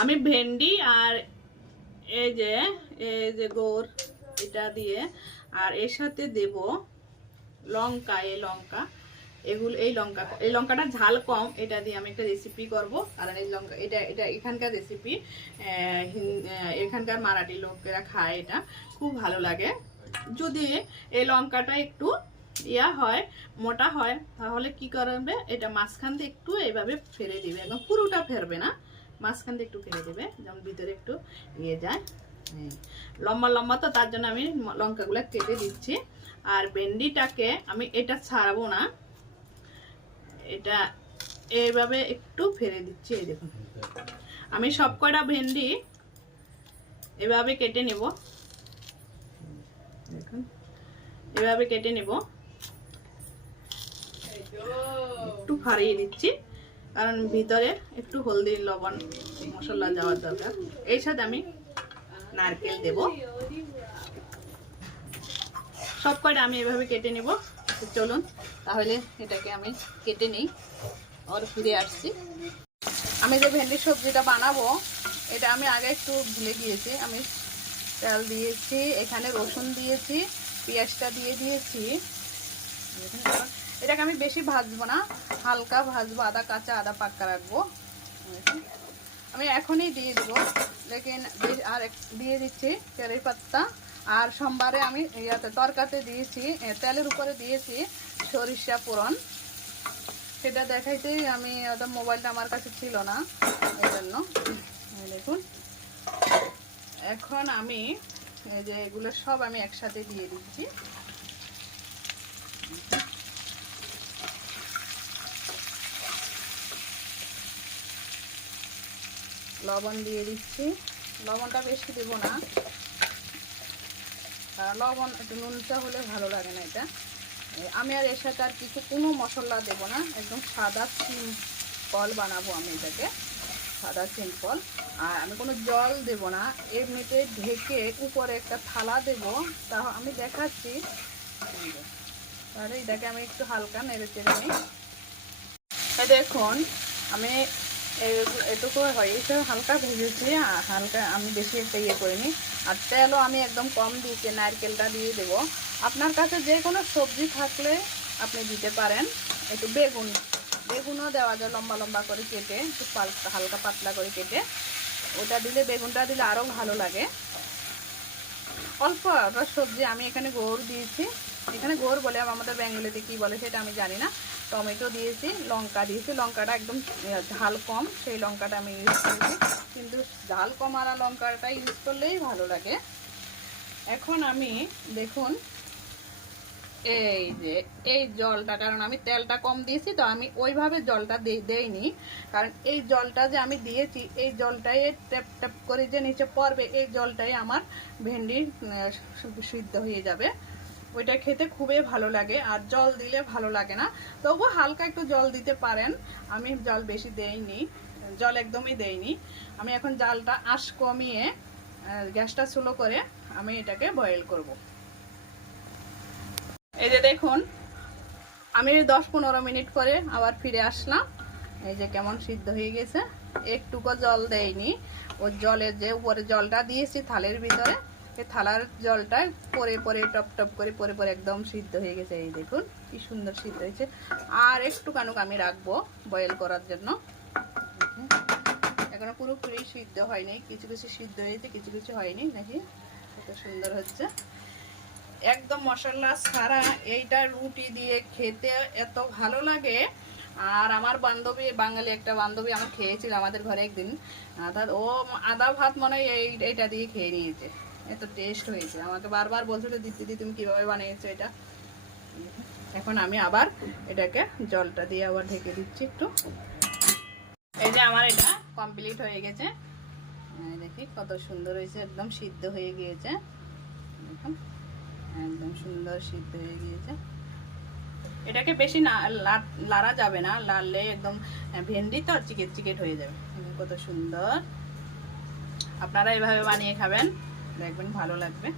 আমি ভেন্ডি আর এই যে গোর এটা দিয়ে আর এর সাথে দেব লঙ্কা। এই লঙ্কাটা ঝাল কম, এটা দিয়ে আমি একটা রেসিপি করব। কারণ এই লঙ্কা এটা এখানকার রেসিপি, এখানকার মারাঠি লোকেরা খায়, এটা খুব ভালো লাগে। যদি এই লঙ্কাটা একটু হয়, মোটা হয়, তাহলে কি করবে, এটা মাঝখান দিয়ে একটু এইভাবে ফেলে দিবে, একদম পুরোটা ফেরবে না, মাঝখান দিয়ে একটু ফেলে দেবে, যেমন ভিতরে একটু যায়। লম্বা লম্বা তো, তার জন্য আমি লঙ্কাগুলো কেটে দিচ্ছি। আর ভেন্ডিটাকে আমি এটা ছাড়াবো না, এটা এইভাবে একটু ফেলে দিচ্ছি। এই দেখুন, আমি সব কটা ভেন্ডি এভাবে কেটে নেব। দেখুন, এভাবে কেটে নেব, একটু ফাড়িয়ে দিচ্ছি, কারণ ভিতরে একটু হলদি লবণ মশলা যাওয়ার দরকার। এর সাথে আমি নারকেল দেব। সব কটা আমি এভাবে কেটে নেব। চলুন তাহলে এটাকে আমি কেটে নিই, আর ফিরে আসছি। আমি যে ভেন্ডির সবজিটা বানাবো, এটা আমি আগে একটু ভুলে গিয়েছি। আমি তেল দিয়েছি, এখানে রসুন দিয়েছি, পেঁয়াজটা দিয়ে দিয়েছি। এটাকে আমি বেশি ভাজবো না, হালকা ভাজবো, আদা কাঁচা আদা পাক্কা রাখবো। আমি এখনই দিয়ে দেবো, লেকিন আর দিয়ে দিচ্ছি কারি পাত্তা। আর সোমবারে আমি তরকাতে দিয়েছি, তেলের উপরে দিয়েছি সরিষা ফোড়ন। সেটা দেখাইতেই আমি ওটা মোবাইলটা আমার কাছে ছিল না, এই জন্য। দেখুন, এখন আমি এই যে এগুলো সব আমি একসাথে দিয়ে দিচ্ছি। লবণ দিয়ে দিচ্ছি, লবণটা বেশি দেবো না, লবণ একটু নুনটা হলে ভালো লাগে না এটা। আমি আর এর সাথে আর কোনো মশলা দেবো না, একদম সাদা সিম্পল বানাবো আমি এটাকে, সাদা সিম্পল। আর আমি কোনো জল দেব না, এমনিতে ঢেকে উপরে একটা থালা দেব, তা আমি দেখাচ্ছি। তাহলে এটাকে আমি একটু হালকা নেড়ে চেড়ে নিই। দেখুন, আমি এটুকু হয়েছে, হালকা ভেজেছি, হালকা, আমি বেশি একটা করিনি। আর তেলও আমি একদম কম দিয়েছি, নারকেলটা দিয়ে দেবো। আপনার কাছে যে কোনো সবজি থাকলে আপনি দিতে পারেন। একটু বেগুনও দেওয়া যায়, লম্বা লম্বা করে কেটে, একটু হালকা পাতলা করে কেটে, ওটা দিলে, বেগুনটা দিলে আরও ভালো লাগে। অল্প সবজি, আমি এখানে গোর দিয়েছি, এখানে গোর বলে, আমাদের বেঙ্গলিতে কি বলে সেটা আমি জানি না। টমেটো দিয়েছি, লঙ্কা দিয়েছি, লঙ্কাটা একদম ঝাল কম, সেই লঙ্কাটা আমি ইউজ করেছি। কিন্তু ঝাল কম আর লঙ্কাটা ইউজ করলেই ভালো লাগে। এখন আমি দেখুন, এই যে এই জলটা, কারণ আমি তেলটা কম দিয়েছি তো, আমি ওইভাবে জলটা দেইনি, কারণ এই জলটা যে আমি দিয়েছি, এই জলটাই ট্যাপ ট্যাপ করে যে নিচে পড়বে, এই জলটাই আমার ভেন্ডি সিদ্ধ হয়ে যাবে। ওইটা খেতে খুবই ভালো লাগে, আর জল দিলে ভালো লাগে না, তবু হালকা একটু জল দিতে পারেন। আমি জল বেশি দেইনি, জল একদমই দেইনি। আমি এখন জালটা আঁচ কমিয়ে, গ্যাসটা স্লো করে আমি এটাকে বয়েল করব। এই যে দেখুন, আমি 10-15 মিনিট পরে আবার ফিরে আসলাম। এই যে কেমন সিদ্ধ হয়ে গেছে, একটুকু জল দেয়নি। ওই জলের যে উপরে জলটা দিয়েছি থালের ভিতরে, এই থালার জলটা পরে পরে টপ টপ করে পরে পরে একদম সিদ্ধ হয়ে গেছে। এই দেখুন কি সুন্দর সিদ্ধ হয়েছে। আর একটু কানুক আমি রাখবো বয়েল করার জন্য। এখনো পুরোপুরি সিদ্ধ হয়নি, কিছু কিছু সিদ্ধ হয়েছে, কিছু কিছু হয়নি। নাকি কত সুন্দর হচ্ছে, একদম মশলা ছাড়া। এইটা রুটি দিয়ে খেতে এত ভালো লাগে। আর আমার বান্ধবী, বাঙালি একটা বান্ধবী আমার খেয়েছিল আমাদের ঘরে একদিন, ও আদা ভাত মনে হয় এইটা দিয়ে খেয়ে নিয়েছে, এত টেস্ট হয়েছে। আমাকে বারবার বলছিল, দিদি তুমি কিভাবে বানিয়েছো এটা। এখন আমি আবার এটাকে জলটা দিয়ে আবার ঢেকে দিচ্ছি একটু। এই যে আমার এটা কমপ্লিট হয়ে গেছে, দেখি কত সুন্দর হয়েছে, একদম সিদ্ধ হয়ে গিয়েছে, দেখুন একদম সুন্দর সিদ্ধ হয়ে গিয়েছে। এটাকে বেশি না লাড়া যাবে না, লাড়লে একদম ভেন্ডি তো চিকেট চিকেট হয়ে যাবে। কত সুন্দর, আপনারা এভাবে বানিয়ে খাবেন, দেখবেন ভালো লাগবে।